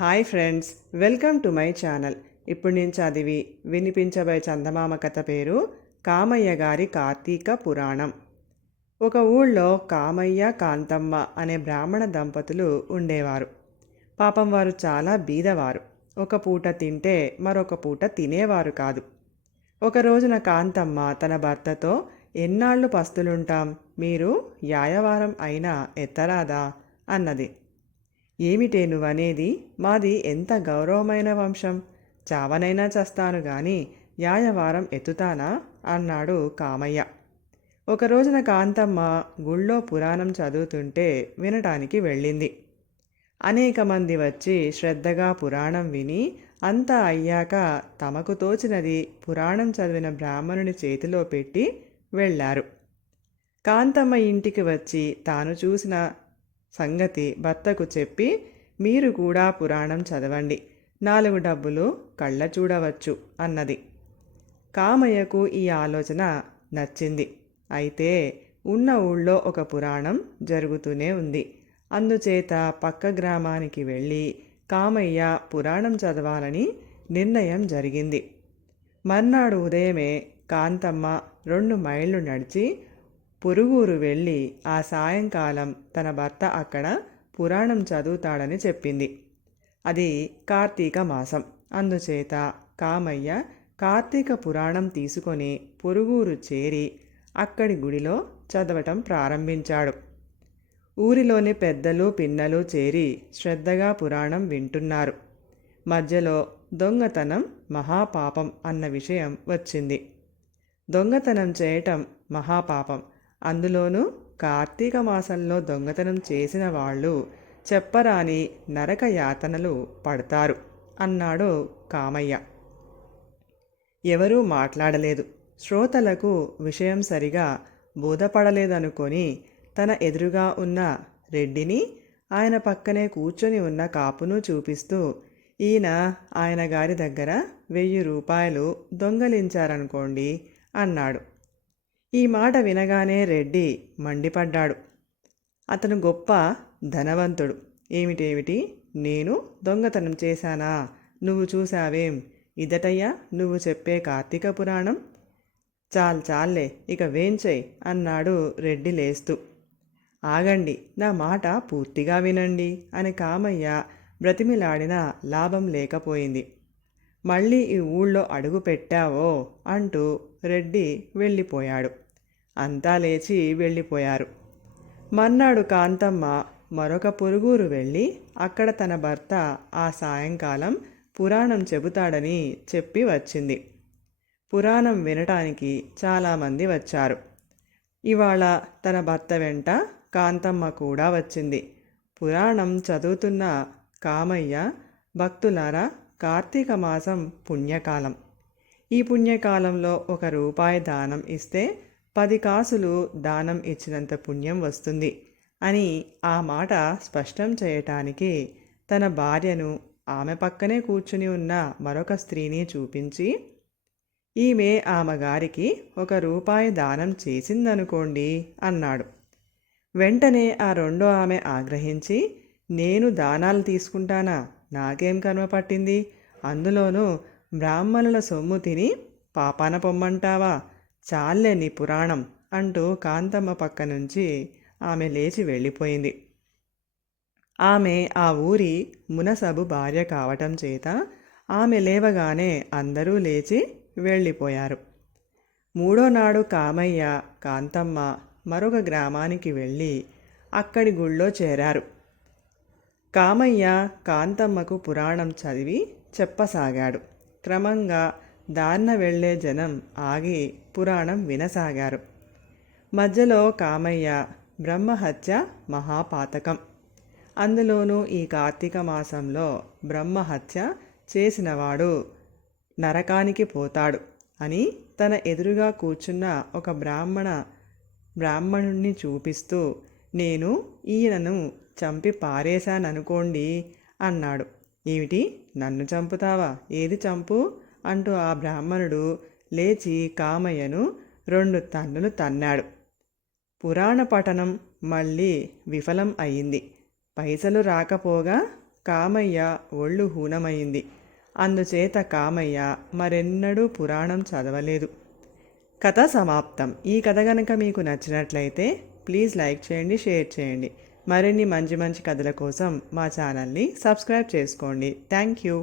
Hi friends welcome to my channel. ఇప్పుడు నేను చదివి వినిపించబోయే చందమామ కథ పేరు కామయ్య గారి కార్తీక పురాణం. ఒక ఊళ్ళో కామయ్య కాంతమ్మ అనే బ్రాహ్మణ దంపతులు ఉండేవారు. పాపం వారు చాలా బీదవారు. ఒక పూట తింటే మరొక పూట తినేవారు కాదు. ఒక రోజున కాంతమ్మ తన భర్తతో ఎన్నాళ్ళు పస్తులుంటాం? మీరు యాయవారం అయినా ఎత్తరాదా? అన్నది. ఏమిటే నువ్వనేది? మాది ఎంత గౌరవమైన వంశం. చావనైనా చస్తాను గాని యాయవారం ఎత్తుతానా? అన్నాడు కామయ్య. ఒక రోజున కాంతమ్మ గుళ్ళో పురాణం చదువుతుంటే వినటానికి వెళ్ళింది. అనేక మంది వచ్చి శ్రద్ధగా పురాణం విని అంతా అయ్యాక తమకు తోచినది పురాణం చదివిన బ్రాహ్మణుని చేతిలో పెట్టి వెళ్ళారు. కాంతమ్మ ఇంటికి వచ్చి తాను చూసిన సంగతి భర్తకు చెప్పి మీరు కూడా పురాణం చదవండి. నాలుగు డబ్బులు కళ్ళ చూడవచ్చు అన్నది. కామయ్యకు ఈ ఆలోచన నచ్చింది. అయితే ఉన్న ఊళ్ళో ఒక పురాణం జరుగుతూనే ఉంది. అందుచేత పక్క గ్రామానికి వెళ్ళి కామయ్య పురాణం చదవాలని నిర్ణయం జరిగింది. మర్నాడు ఉదయమే కాంతమ్మ రెండు మైళ్ళు నడిచి పొరుగురు వెళ్ళి ఆ సాయంకాలం తన భర్త అక్కడ పురాణం చదువుతాడని చెప్పింది. అది కార్తీక మాసం. అందుచేత కామయ్య కార్తీక పురాణం తీసుకొని పొరుగురు చేరి అక్కడి గుడిలో చదవటం ప్రారంభించాడు. ఊరిలోని పెద్దలు పిన్నలు చేరి శ్రద్ధగా పురాణం వింటున్నారు. మధ్యలో దొంగతనం మహాపాపం అన్న విషయం వచ్చింది. దొంగతనం చేయటం మహాపాపం. అందులోనూ కార్తీక మాసంలో దొంగతనం చేసిన వాళ్ళు చెప్పరాని నరక యాతనలు పడతారు అన్నాడు కామయ్య. ఎవరూ మాట్లాడలేదు. శ్రోతలకు విషయం సరిగా బోధపడలేదనుకొని తన ఎదురుగా ఉన్న రెడ్డిని ఆయన పక్కనే కూర్చొని ఉన్న కాపును చూపిస్తూ ఈయన ఆయన గారి దగ్గర వెయ్యి రూపాయలు దొంగలించారనుకోండి అన్నాడు. ఈ మాట వినగానే రెడ్డి మండిపడ్డాడు. అతను గొప్ప ధనవంతుడు. ఏమిటేమిటి? నేను దొంగతనం చేశానా? నువ్వు చూసావేం ఇదటయ్యా నువ్వు చెప్పే కార్తీక పురాణం? చాల్ చాలే ఇక వేంచేయ్ అన్నాడు రెడ్డి లేస్తూ. ఆగండి నా మాట పూర్తిగా వినండి అని కామయ్య బ్రతిమిలాడిన లాభం లేకపోయింది. మళ్ళీ ఈ ఊళ్ళో అడుగు పెట్టావో అంటూ రెడ్డి వెళ్ళిపోయాడు. అంతా లేచి వెళ్ళిపోయారు. మర్నాడు కాంతమ్మ మరొక పొరుగురు వెళ్ళి అక్కడ తన భర్త ఆ సాయంకాలం పురాణం చెబుతాడని చెప్పి వచ్చింది. పురాణం వినటానికి చాలామంది వచ్చారు. ఇవాళ తన భర్త వెంట కాంతమ్మ కూడా వచ్చింది. పురాణం చదువుతున్న కామయ్య భక్తులారా కార్తీక మాసం పుణ్యకాలం. ఈ పుణ్యకాలంలో ఒక రూపాయి దానం ఇస్తే పది కాసులు దానం ఇచ్చినంత పుణ్యం వస్తుంది అని ఆ మాట స్పష్టం చేయటానికి తన భార్యను ఆమె పక్కనే కూర్చుని ఉన్న మరొక స్త్రీని చూపించి ఈమె ఆమె గారికి ఒక రూపాయి దానం చేసిందనుకోండి అన్నాడు. వెంటనే ఆ రెండో ఆమె ఆగ్రహించి నేను దానాలు తీసుకుంటానా? నాకేం కర్మ పట్టింది? అందులోనూ బ్రాహ్మణుల సొమ్ము తిని పాపాన పొమ్మంటావా? చాలే నీ పురాణం అంటూ కాంతమ్మ పక్క నుంచి ఆమె లేచి వెళ్ళిపోయింది. ఆమె ఆ ఊరి మునసబు భార్య కావటం చేత ఆమె లేవగానే అందరూ లేచి వెళ్ళిపోయారు. మూడో నాడు కామయ్య కాంతమ్మ మరొక గ్రామానికి వెళ్ళి అక్కడి గుళ్ళో చేరారు. కామయ్య కాంతమ్మకు పురాణం చదివి చెప్పసాగాడు. క్రమంగా దారిన వెళ్ళే జనం ఆగి పురాణం వినసాగారు. మధ్యలో కామయ్య బ్రహ్మహత్య మహాపాతకం. అందులోనూ ఈ కార్తీక మాసంలో బ్రహ్మహత్య చేసినవాడు నరకానికి పోతాడు అని తన ఎదురుగా కూర్చున్న ఒక బ్రాహ్మణ బ్రాహ్మణుణ్ణి చూపిస్తూ నేను ఈయనను చంపి పారేశాననుకోండి అన్నాడు. ఏమిటి? నన్ను చంపుతావా? ఏది చంపు? అంటూ ఆ బ్రాహ్మణుడు లేచి కామయ్యను రెండు తన్నులు తన్నాడు. పురాణ పఠనం మళ్ళీ విఫలం అయింది పైసలు రాకపోగా కామయ్య ఒళ్ళు హూనమైంది అందుచేత కామయ్య మరెన్నడూ పురాణం చదవలేదు. కథ సమాప్తం. ఈ కథ కనుక మీకు నచ్చినట్లయితే ప్లీజ్ లైక్ చేయండి షేర్ చేయండి. మరిన్ని మంచి మంచి కథల కోసం మా ఛానల్ని సబ్స్క్రైబ్ చేసుకోండి. Thank you.